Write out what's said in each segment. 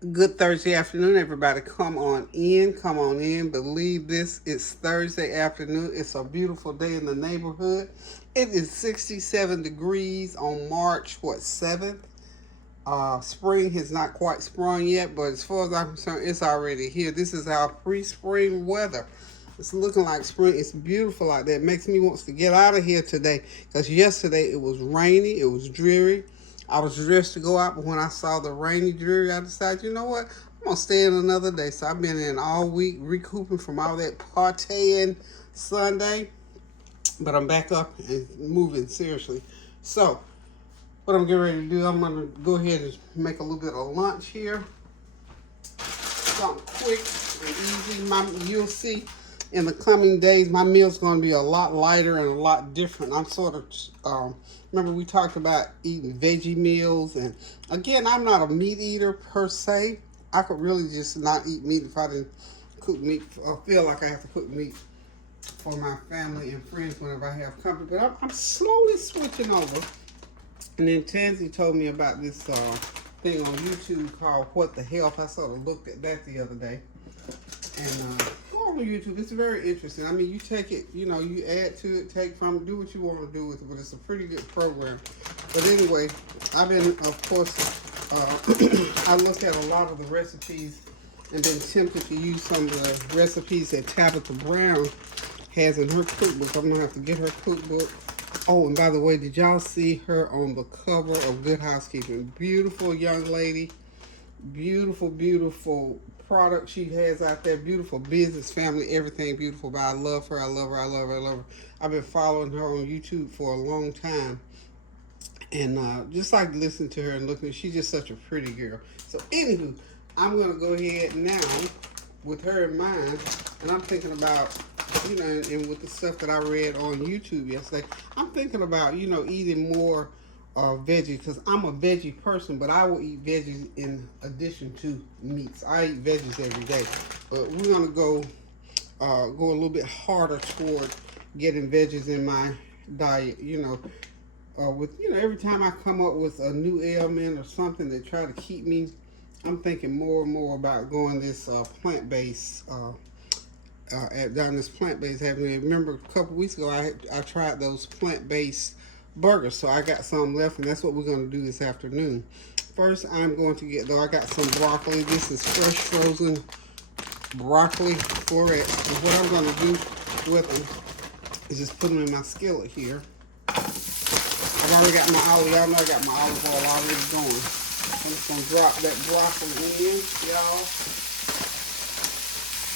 Good Thursday afternoon, everybody. Come on in, come on in. Believe this, it's Thursday afternoon. It's a beautiful day in the neighborhood. It is 67 degrees on March, 7th. Spring has not quite sprung yet, but as far as I'm concerned, it's already here. This is our pre-spring weather. It's looking like spring. It's beautiful out there. It makes me want to get out of here today because yesterday it was rainy. It was dreary. I was dressed to go out, but when I saw the rainy dreary, I decided, you know what? I'm gonna stay in another day. So I've been in all week recouping from all that partying Sunday, but I'm back up and moving seriously. So what I'm getting ready to do, I'm gonna go ahead and make a little bit of lunch here. Something quick and easy. You'll see in the coming days, my meal's going to be a lot lighter and a lot different. I'm sort of, remember we talked about eating veggie meals, and again, I'm not a meat eater per se. I could really just not eat meat if I didn't cook meat or feel like I have to cook meat for my family and friends whenever I have company. But I'm slowly switching over. And then Tansy told me about this thing on YouTube called What the Health. I sort of looked at that the other day. And go on YouTube. It's very interesting. I mean, you take it, you add to it, take from it, do what you want to do with it. But it's a pretty good program. But anyway, I've been, of course, I looked at a lot of the recipes and been tempted to use some of the recipes that Tabitha Brown has in her cookbook. I'm going to have to get her cookbook. Oh, and by the way, did y'all see her on the cover of Good Housekeeping? Beautiful young lady. Beautiful, beautiful product she has out there. Beautiful business, family, everything beautiful. But I love her. I love her. I love her. I love her. I've been following her on YouTube for a long time. And just like listening to her and looking, she's just such a pretty girl. So, anywho, I'm going to go ahead now with her in mind. And I'm thinking about, and with the stuff that I read on YouTube yesterday, I'm thinking about, eating more veggies because I'm a veggie person, but I will eat veggies in addition to meats. I eat veggies every day. But we're going to go a little bit harder toward getting veggies in my diet, with every time I come up with a new ailment or something that try to keep me, I'm thinking more and more about going this plant-based down this plant-based avenue. Remember a couple weeks ago I tried those plant-based burgers, so I got some left, and that's what we're going to do this afternoon. First, I'm going to get, though I got some broccoli. This is fresh frozen broccoli florets, and what I'm going to do with them is just put them in my skillet here. I've already got my olive. Y'all know I got my olive oil already going. I'm just gonna drop that broccoli in, y'all.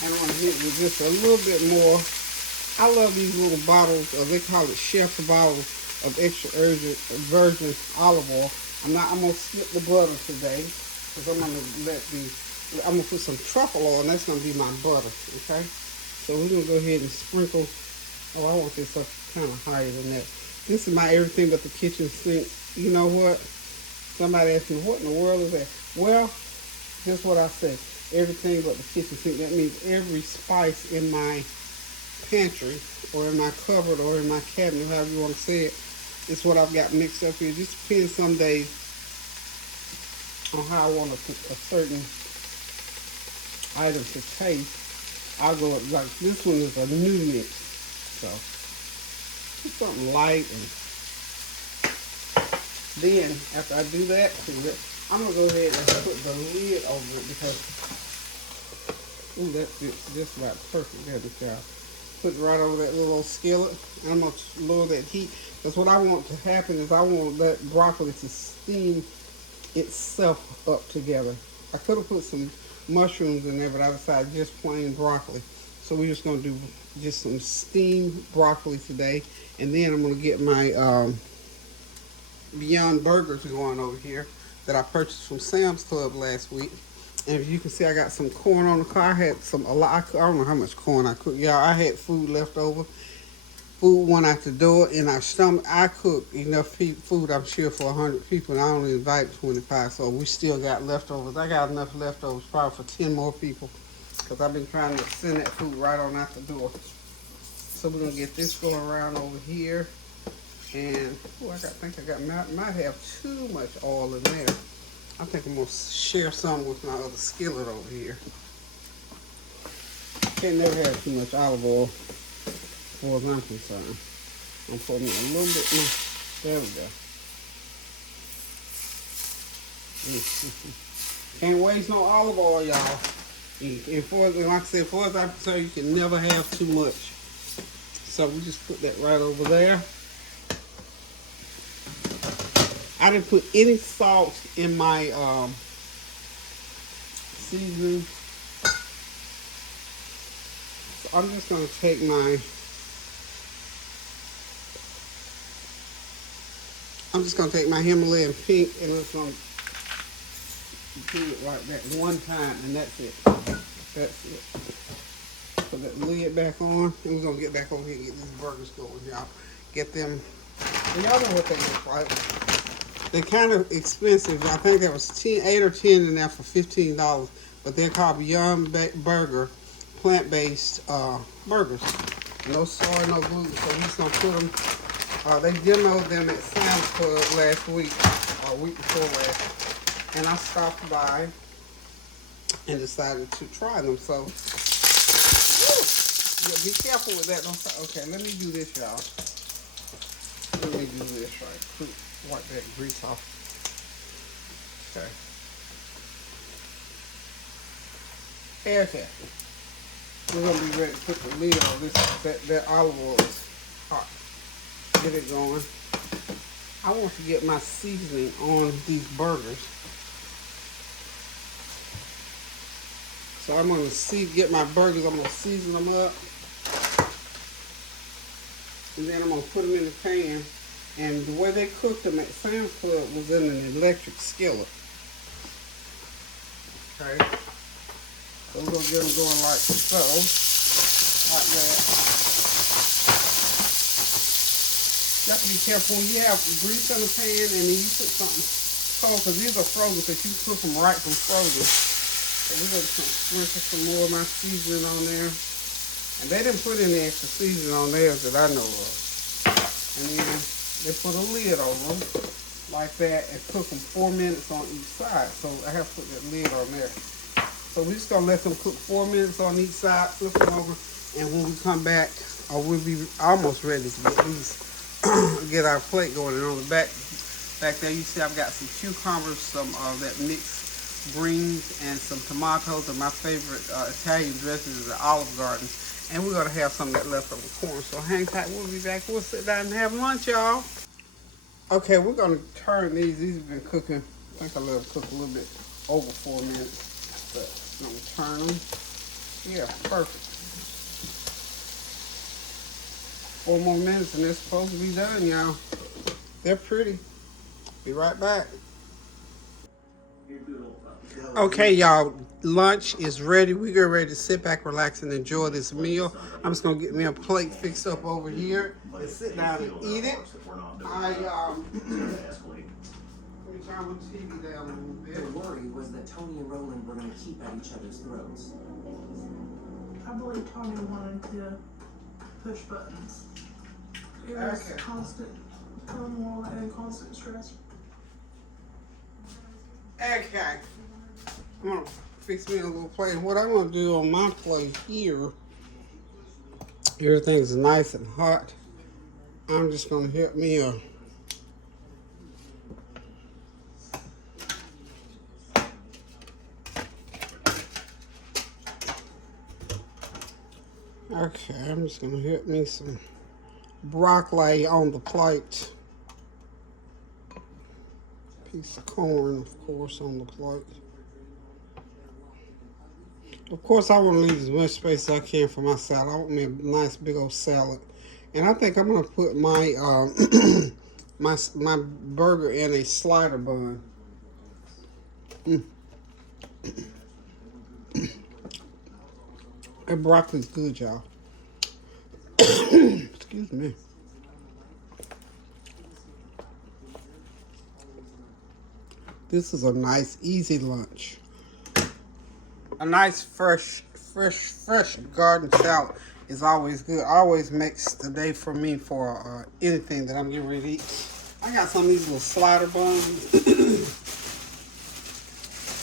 And I'm gonna hit with just a little bit more. I love these little bottles, they call it chef bottles of extra virgin olive oil. I'm gonna skip the butter today because I'm gonna put some truffle oil, and that's gonna be my butter. Okay. So we're gonna go ahead and sprinkle. Oh, I want this up kind of higher than that. This is my everything but the kitchen sink. You know what? Somebody asked me, what in the world is that? Well, just what I said. Everything but the kitchen sink. That means every spice in my pantry or in my cupboard or in my cabinet, however you want to say it, is what I've got mixed up here. It just depends some days on how I want a certain item to taste. I'll go like this one is a new mix. So just something light, and then after I do that to it, I'm gonna go ahead and put the lid over it because that fits just about perfect there, y'all. Put it right over that little skillet, and I'm gonna lower that heat because what I want to happen is I want that broccoli to steam itself up together. I could have put some mushrooms in there, but I decided just plain broccoli. So we're just gonna do just some steamed broccoli today, and then I'm gonna get my Beyond Burgers going over here that I purchased from Sam's Club last week. And if you can see, I got some corn on the car. I had a lot. I don't know how much corn I cooked. Y'all, I had food left over. Food went out the door in our stomach. I cooked enough food, I'm sure, for 100 people, and I only invited 25, so we still got leftovers. I got enough leftovers probably for 10 more people because I've been trying to send that food right on out the door. So we're going to get this going around over here. And, I think I might have too much oil in there. I think I'm gonna share some with my other skillet over here. Can't never have too much olive oil, as far as I'm concerned. I'm putting a little bit more. There we go. Can't waste no olive oil, y'all. And for, like I said, for as I'm concerned, you can never have too much. So we just put that right over there. I didn't put any salt in my seasoning. So I'm just gonna take my Himalayan pink and I'm just gonna do it like that one time, and that's it. That's it. Put that lid back on, and we're gonna get back over here and get these burgers going, y'all. Get them. Well, y'all know what they look like. They're kind of expensive. I think that was 8 or 10 in there for $15, but they're called Beyond Burger, plant-based burgers. No soy, no gluten. So we're just gonna put them. They demoed them at Sam's Club last week, or week before last, and I stopped by and decided to try them. So, yeah, be careful with that. Don't stop. Okay, let me do this, y'all. Let me do this right quick. Wipe that grease off. Okay. Okay. We're gonna be ready to put the lid on this. That olive oil is hot. Get it going. I want to get my seasoning on these burgers. So I'm gonna get my burgers. I'm gonna season them up, and then I'm gonna put them in the pan. And the way they cooked them at Sam's Club was in an electric skillet. Okay. So we're gonna get them going like so, like that. You have to be careful when you have grease in the pan and then you put something cold, because these are frozen, because you cook them right from frozen. So we're going to sprinkle some more of my seasoning on there. And they didn't put any extra seasoning on theirs that I know of. And then they put a lid over them like that and cook them 4 minutes on each side. So I have to put that lid on there. So we're just going to let them cook 4 minutes on each side, flip them over, and when we come back, we'll be almost ready to get these, get our plate going. And on the back there, you see I've got some cucumbers, some of that mixed greens, and some tomatoes, and my favorite Italian dressing is the Olive Garden. And we're going to have some of that leftover corn. So hang tight, we'll be back. We'll sit down and have lunch, y'all. Okay, we're going to turn these. These have been cooking. I think I let them cook a little bit over 4 minutes. But I'm going to turn them. Yeah, perfect. 4 more minutes and they're supposed to be done, y'all. They're pretty. Be right back. Okay, y'all, lunch is ready. We get ready to sit back, relax, and enjoy this meal. I'm just gonna get me a plate fixed up over here and sit down and eat it. Let me turn my TV down a little bit. The worry was that Tony and Roland were going to keep at each other's throats. I believe Tony wanted to push buttons. It was constant turmoil and constant stress. Okay. I'm gonna fix me a little plate. What I'm gonna do on my plate here, everything's nice and hot. I'm just gonna help me okay, I'm just gonna help me some broccoli on the plate. Piece of corn, of course, on the plate. Of course, I want to leave as much space as I can for my salad. I want me a nice big old salad. And I think I'm going to put my my burger in a slider bun. That broccoli's good, y'all. Excuse me. This is a nice, easy lunch. A nice, fresh garden salad is always good. Always makes the day for me for anything that I'm getting ready to eat. I got some of these little slider buns.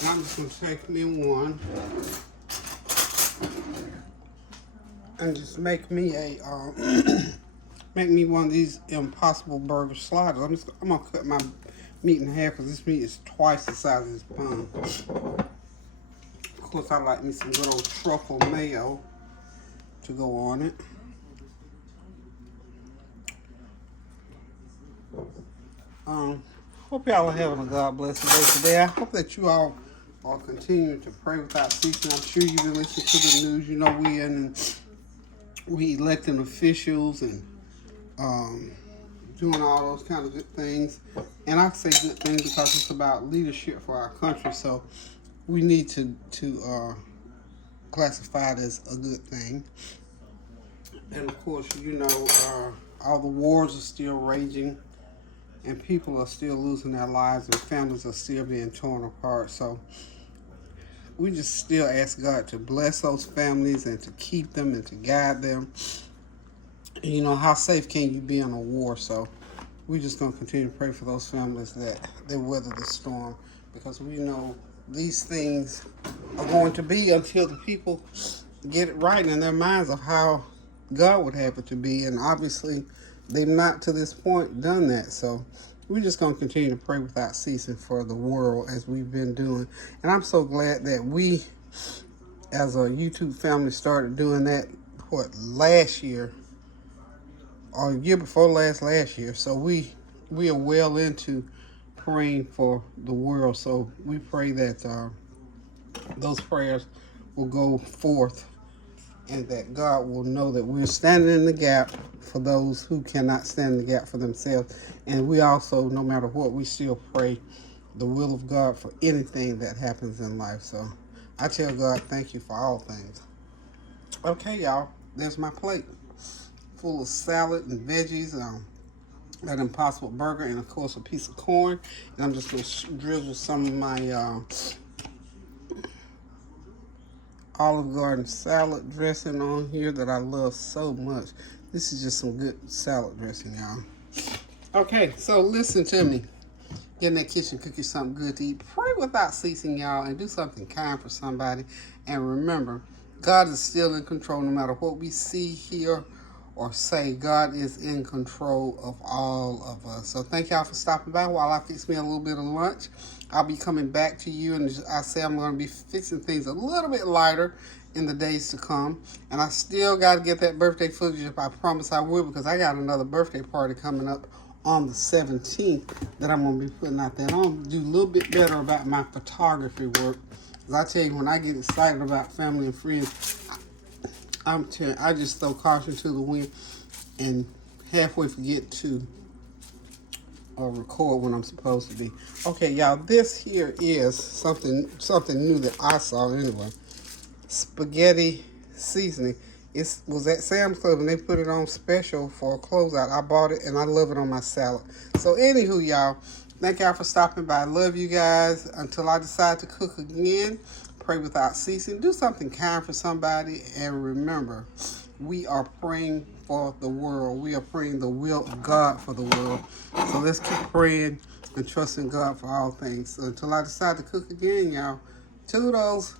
And I'm just gonna take me one and just make me a make me one of these Impossible Burger sliders. I'm gonna cut my meat in half because this meat is twice the size of this bun. Of course, I like me some good old truffle mayo to go on it. Hope y'all are having a God bless day today. I hope that you all are continuing to pray without ceasing. I'm sure you've been listening to the news. You know we electing officials and doing all those kind of good things. And I say good things because it's about leadership for our country. So we need to classify it as a good thing. And of course, you know, all the wars are still raging. And people are still losing their lives and families are still being torn apart. So we just still ask God to bless those families and to keep them and to guide them. And you know, how safe can you be in a war? So we're just going to continue to pray for those families that they weather the storm, because we know these things are going to be until the people get it right in their minds of how God would have it to be. And obviously they've not to this point done that. So we're just going to continue to pray without ceasing for the world as we've been doing. And I'm so glad that we as a YouTube family started doing that, last year or year before last year. So we are well into praying for the world. So we pray that those prayers will go forth and that God will know that we're standing in the gap for those who cannot stand in the gap for themselves. And we also, no matter what, we still pray the will of God for anything that happens in life. So I tell God, thank you for all things. Okay, y'all, there's my plate full of salad and veggies, that Impossible Burger, and of course a piece of corn. And I'm just going to drizzle some of my Olive Garden salad dressing on here that I love so much. This is just some good salad dressing, y'all. Okay, so listen to me. Get in that kitchen, cook you something good to eat. Pray without ceasing, y'all, and do something kind for somebody. And remember, God is still in control no matter what we see, hear, or say. God is in control of all of us. So thank y'all for stopping by while I fix me a little bit of lunch. I'll be coming back to you, and I say I'm going to be fixing things a little bit lighter in the days to come. And I still got to get that birthday footage if I promise I will, because I got another birthday party coming up on the 17th that I'm going to be putting out there. And I'm going to do a little bit better about my photography work. Because I tell you, when I get excited about family and friends, I just throw caution to the wind and halfway forget to record when I'm supposed to be. Okay, y'all, this here is something new that I saw anyway. Spaghetti seasoning. It was at Sam's Club and they put it on special for a closeout. I bought it and I love it on my salad. So anywho, y'all, thank y'all for stopping by. I love you guys. Until I decide to cook again, pray without ceasing. Do something kind for somebody. And remember, we are praying for the world. We are praying the will of God for the world. So let's keep praying and trusting God for all things. So until I decide to cook again, y'all, toodles.